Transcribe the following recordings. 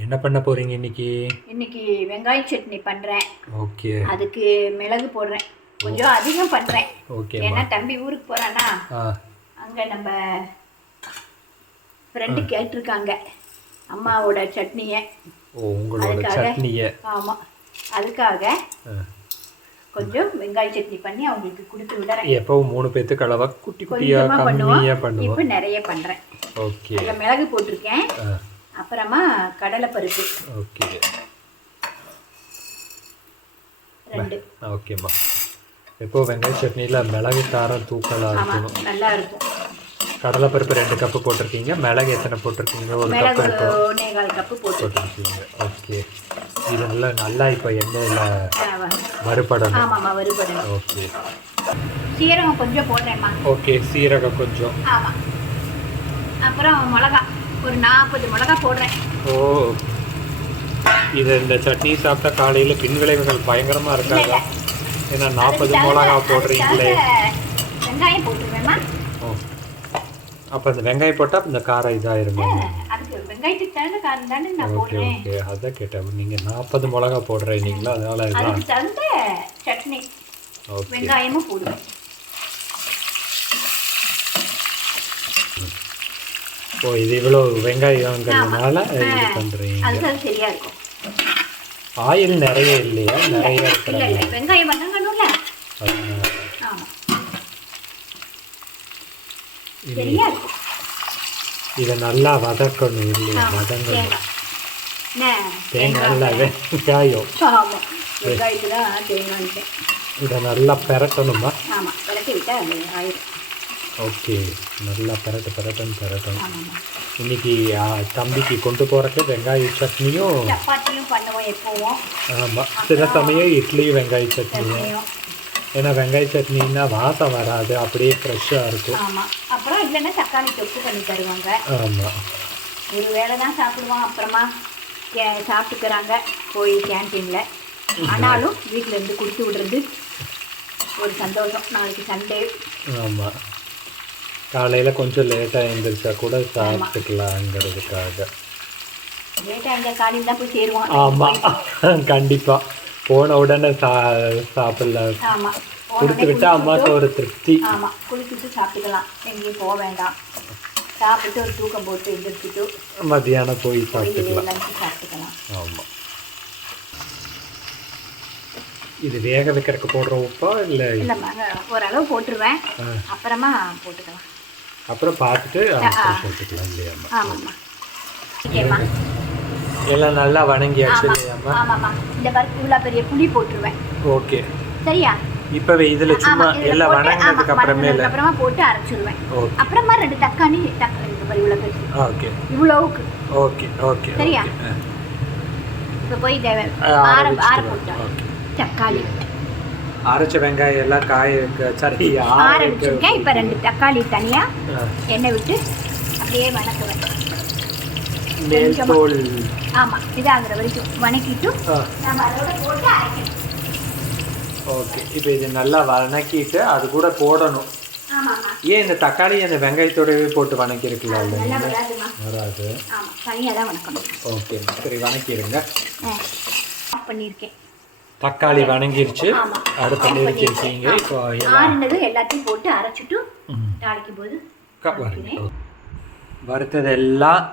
என்ன பண்ண போறீங்க இன்னைக்கு? இன்னைக்கு வெங்காய சட்னி பண்றேன். ஓகே. அதுக்கு மிளகு போடுறேன். கொஞ்சம் அதிகம் பண்றேன். ஓகேம்மா. ஏன்னா தம்பி ஊருக்கு போறானா? அங்க நம்ம ஃப்ரெண்டு கேட்டிருக்காங்க. அம்மாவோட சட்னியை. ஓ உங்களோட? சட்னியை. ஆமா. அதுக்காக. கொஞ்சம் வெங்காய சட்னி பண்ணி அவங்களுக்கு கொடுத்து விடுறேன். எப்பவும் மூணு பேத்துக்கு அளவா குட்டி குட்டியா பண்ணுவோம். கம்மியா பண்ணுவோம். இப்போ நிறைய பண்றேன். ஓகே. மிளகு போட்டிருக்கேன். அப்புறமா கடலை பருப்பு ஓகே. ரெண்டு. ஓகேம்மா. எப்போ வெங்காய சட்னியில் மிளகு காரம் தூக்கலாக இருக்கணும். நல்லா இருக்கும். கடலைப்பருப்பு ரெண்டு கப்பு போட்டிருக்கீங்க. மிளகு எத்தனை போட்டிருக்கீங்க? ஒரு இருக்கும் கப்பு போட்டு போட்டிருக்கீங்க. ஓகே. இது நல்லா நல்லா இப்போ எண்ணெயில் வறுபடணும். ஓகே. சீரகம் கொஞ்சம் போடுறேன்மா ஓகே சீரகம் கொஞ்சம். அப்புறம் மிளகா ஒரு நாற்பது மிளகா போடுறேன். ஓ. இது இந்த சட்னி சாப்பிட்டா காலையில் பின்விளைவுகள் பயங்கரமாக இருக்காதா? ஏன்னா நாற்பது மிளகா போடுறீங்களே. வெங்காயம் போட்டுருவேம்மா. ஓ. அப்போ இந்த வெங்காயம் போட்டால் இந்த காரம் இதாயிருமே. வெங்காயத்துக்கு தகுந்த காரம் தானே நான் போடுறேன். ஓகே. அதான் கேட்டேன். நீங்கள் நாற்பது மிளகா போடுறீங்களா? அதனால அதுக்கு தகுந்த சட்னி. ஓகே. வெங்காயமும் போடுவேன். ஓ இது இவ்வளோ வெங்காயங்கிறதுனால இது பண்ணுறீங்க அதுக்கு அது சரியா இருக்கும் ஆயில் நிறைய இல்லையா? நிறைய இல்ல வெங்காயம் இது- நல்லா வதக்கணும் இல்லையா? வதங்கணும். தேங்காய் இல்லை வெங்காயம். இதை நல்லா பெரட்டணுமா? ஆமா விளக்கி விட்டா அது ஆயிடும் ஓகே நல்லா பெரட்டு பெரட்டுன்னு பெரட்டணும். இன்னைக்கு தம்பிக்கு கொண்டு போகிறக்கு வெங்காய சட்னியும் சப்பாத்தியும் பண்ணுவோம் எப்பவும். ஆமாம் சில சமயம் இட்லியும் வெங்காய சட்னியும் ஏன்னா வெங்காய சட்னின்னா வாசம் வராது அப்படியே ஃப்ரெஷ்ஷாக இருக்கும். ஆமா. அப்புறம் இல்லைன்னா தக்காளி தொக்கு பண்ணி தருவாங்க. ஆமாம் ஒரு வேளை தான் சாப்பிடுவோம். அப்புறமா சாப்பிட்டுக்கிறாங்க போய் கேன்டீனில் ஆனாலும் வீட்டில் இருந்து கொடுத்து விடுறது ஒரு சந்தோஷம். நாளைக்கு சண்டே. ஆமாம் காலையில் கொஞ்சம் லேட்டாக எழுந்திரிச்சா கூட சாப்பிட்டுக்கலாங்கிறதுக்காக. ஆமாம் கண்டிப்பாக போன உடனே சா சாப்பிடலாம் கொடுத்து விட்டா அம்மாவுக்கு ஒரு திருப்தி. ஆமாம் குளிச்சுட்டு சாப்பிட்டுக்கலாம். எங்கேயும் போக வேண்டாம். சாப்பிட்டு ஒரு தூக்கம் போட்டு எந்திரிச்சிட்டு மத்தியானம் போய் சாப்பிட்டுக்கலாம். சாப்பிட்டுக்கலாம். ஆமாம் இது வேக வைக்கிறதுக்கு போடுற உப்பா இல்லை இல்லைம்மா. ஓரளவு போட்டுருவேன். அப்புறமா போட்டுக்கலாம். அப்புறம் பார்த்துட்டு அப்புறம் இல்லையாம்மா எல்லாம் நல்லா வணங்கியாச்சு இல்லையாம்மா ஆமாம்மா. இந்த பருப்பு இவ்வளோ பெரிய புளி போட்டுருவேன். ஓகே. சரியா? இப்போவே இதில் சும்மா எல்லாம் வணங்கினதுக்கு அப்புறமேல. வணங்குனதுக்கு அப்புறமா போட்டு அரைச்சிருவேன். ஓகே. அப்புறமா ரெண்டு தக்காளி தக்காளி இந்த மாதிரி இவ்வளோ பெருசு ஓகே. இவ்வளவுக்கு. ஓகே ஓகே சரியா? ஓகே. இப்போ போய் தேவை. ஆ, ஆற ஆற ஆற வச்சுட்டு போட்டோம் ஓகே. தக்காளி. அரைச்ச வெங்காயம் எல்லாம் காய சரி ஆற வச்சிருக்கேன் இப்போ ரெண்டு தக்காளி தனியாக எண்ணெய் விட்டு அப்படியே வணக்குவேன் மேல். தோல். ஆமாம் இதாகிற வரைக்கும் வணக்கிட்டு நம்ம அதோட போட்டு அரைக்கணும். ஓகே இப்போ இது நல்லா வணக்கிட்டு அது கூட போடணும். ஏன் இந்த தக்காளி அந்த வெங்காயத்தோடவே போட்டு வணக்கிருக்கலாம் வராதுமா? வராது. ஓகே சரி வணக்கிடுங்க பண்ணியிருக்கேன். தக்காளி வணங்கிருச்சு. அடுப்பு வச்சிருக்கீங்க. இப்போ ஆறுனது எல்லாத்தையும் போட்டு அரைச்சிட்டு. தாளிக்கும் போது. வறுத்ததெல்லாம்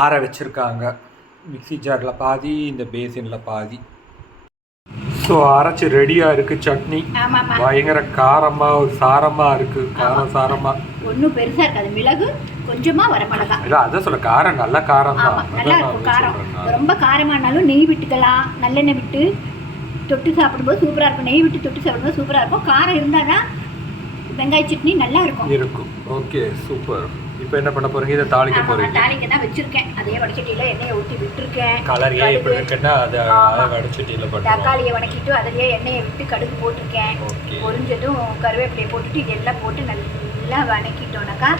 ஆற வச்சிருக்காங்க. மிக்ஸி ஜாரில் பாதி இந்த பேசினில் பாதி. ஸோ அரைச்சி ரெடியாக இருக்குது சட்னி. பயங்கர காரமாக ஒரு சாரமாக இருக்குது காரம் சாரமாக ஒன்றும் பெருசாக இருக்காது. மிளகு கொஞ்சமாக வரமிளகா. இல்லை அதான் சொல்ல காரம் நல்ல காரம் தான். நல்லா இருக்கும். காரம். ரொம்ப காரமானாலும் நெய் விட்டுக்கலாம். நல்லெண்ணெய் விட்டு தொட்டு சாப்பிடும்போது சூப்பராக இருக்கும். நெய் விட்டு தொட்டு சாப்பிடும்போது சூப்பராக இருக்கும். காரம் இருந்தால் தான் வெங்காய சட்னி நல்லா இருக்கும். இருக்கும். ஓகே சூப்பர் இப்போ என்ன பண்ண போறீங்க? இதை தாளிக்க போறீங்க. தாளிக்க தான் வச்சுருக்கேன். அதே வடச்சட்டியில் எண்ணெயை ஊற்றி விட்டுருக்கேன். கலர் ஏன் இப்படி கடுகு, இருக்குன்னா அதை வடிச்சட்டியில் பண்ணுறோம். தக்காளியை வணக்கிட்டு அதிலேயே எண்ணெயை விட்டு கடுகு போட்டிருக்கேன். ஓகே. பொரிஞ்சதும் கருவேப்பிலையை போட்டுட்டு இதெல்லாம் போட்டு நல்லா வணக்கிட்டோம்னாக்கா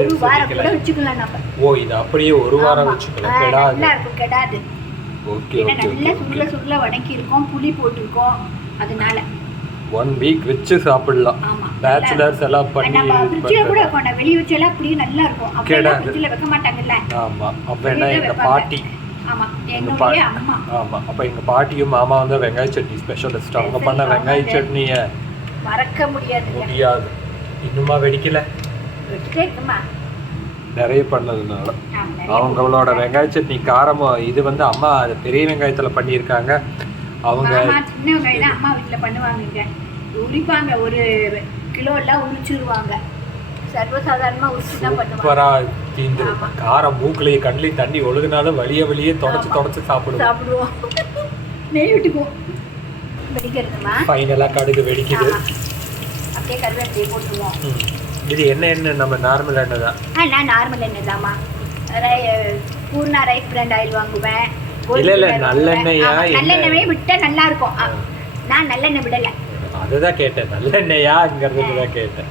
ஒரு வாரம் கூட வச்சுக்கலாம் நம்ம. ஓ இது அப்படியே ஒரு வாரம். வச்சுக்கலாம் கெடாது. நல்லா இருக்கும் கெடாது. ஓகே ஓகே நல்லா சுருள சுருள வணக்கி இருக்கோம் புளி போட்டிருக்கோம். அதனால. ஒன் வீக் வச்சு சாப்பிடலாம். பேச்சுலர்ஸ் எல்லாம் பண்ணி ஃப்ரிட்ஜில் கூட வைக்கணும் வெளியே வச்செல்லாம் அப்படியே நல்லா இருக்கும். அப்படியே கெடாது. ஃப்ரிட்ஜில் வைக்க மாட்டாங்கல்ல. ஆமா. அப்ப என்ன வெளியே எங்க வைப்பாங்க. பாட்டி. ஆமா. எங்க என்னுடைய பா- அம்மா. ஆமா. அப்ப எங்க பாட்டியும் மாமா வந்து வெங்காய சட்னி ஸ்பெஷலிஸ்ட் அவங்க பண்ண. வெங்காய சட்னிய மறக்க முடியாதுங்க முடியாது. இன்னுமா வெடிக்கல? நிறைய பண்ணதுனால. அவங்களோட வெங்காய சட்னி காரமும் இது வந்து அம்மா பெரிய வெங்காயத்துல பண்ணியிருக்காங்க. அவங்க சின்ன வெங்காயம் அம்மா வீட்டில் பண்ணுவாங்கங்க. உரிப்பாங்க ஒரு கிலோ எல்லாம் உரிச்சிருவாங்க. சர்வசாதாரணமாக உரிச்சு தான் பண்ணுவாங்க. தீந்துரும். காரம் மூக்குலயே கண்ணிலையும் தண்ணி ஒழுகுனாலும் வலிய வலியே தொடச்சு. தொடச்சு சாப்பிடுவோம். சாப்பிடுவோம். நெய் விட்டுக்குவோம். வெடிக்கிறதுமா? ஃபைனலா கடுகு வெடிக்குது. அப்படியே கருவேப்பிலையை போட்டுருவோம். இது என்ன எண்ணெய்? நம்ம நார்மல் எண்ணெய் தான். நான் நார்மல் எண்ணெய் தாம்மா. ரை- பூர்ணா ரைஸ் பிராண்ட் ஆயில் வாங்குவேன். இல்ல, இல்ல, winner நல்லெண்ணெயா, விட்டா நல்லா இருக்கும் நான் நல்லெண்ணெய் விடல. அதுதான் கேட்டேன் நல்லெண்ணெயாங்கிறது தான் கேட்டேன்.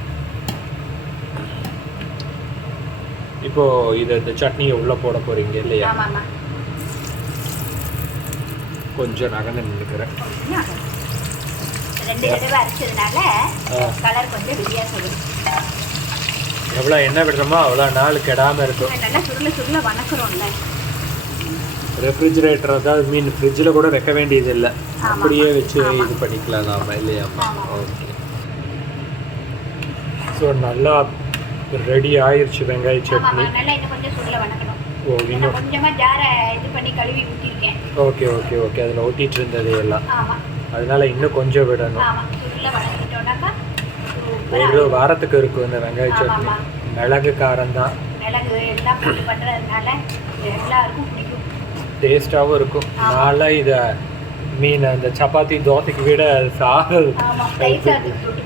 இப்போ இது இந்த சட்னியை உள்ள போட போறீங்க இல்லையா? கொஞ்சம் நகர்ந்து நின்றுக்கிறேன் ரெண்டு தடவை அரைச்சதுனால. கலர் கொஞ்சம் வித்தியாசம் வரும் எவ்வளோ எண்ணெய் விடுறோமோ அவ்வளோ நாள் கெடாம இருக்கும். நல்லா சுருள சுருள வணக்குறோம்ல ரெஃப்ரிஜிரேட்டர் அதாவது மீன் ஃப்ரிட்ஜில் கூட வைக்க வேண்டியது இல்லை. அப்படியே வச்சு. இது பண்ணிக்கலாம் நாம இல்லையாம்மா. ஓகே ஸோ நல்லா ரெடி ஆயிருச்சு வெங்காய சட்னி. ஓ இன்னும். ஓகே ஓகே ஓகே அதில் ஒட்டிட்டு இருந்தது எல்லாம். அதனால இன்னும் கொஞ்சம் விடணும். ஒரு வாரத்துக்கு இருக்கும் இந்த வெங்காய சட்னி. மிளகு காரம் தான். மிளகு எல்லாம் போட்டு பண்றதுனால எல்லாருக்கும் பிடிக்கும் டேஸ்டாகவும் இருக்கும். நான்லாம் இதை மீன் அந்த சப்பாத்தி தோசைக்கு விட சாதம்.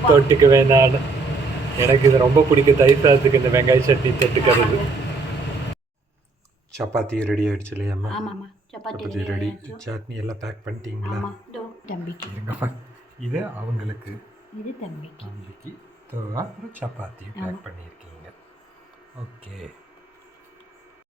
தொட்டுக்குவேன் நான். எனக்கு இது ரொம்ப பிடிக்கும். தயிர் சாதத்துக்கு இந்த வெங்காய சட்னி தொட்டுக்கிறது. சப்பாத்தி ரெடி ஆயிடுச்சு இல்லையாம்மா சப்பாத்தி ரெடி சட்னி எல்லாம் பேக் பண்ணிட்டீங்களா? இதோ அவங்களுக்கு. இது தம்பிக்கு. தம்பிக்கு. அப்புறம் சப்பாத்தியும் பேக் பண்ணியிருக்கீங்க. ஓகே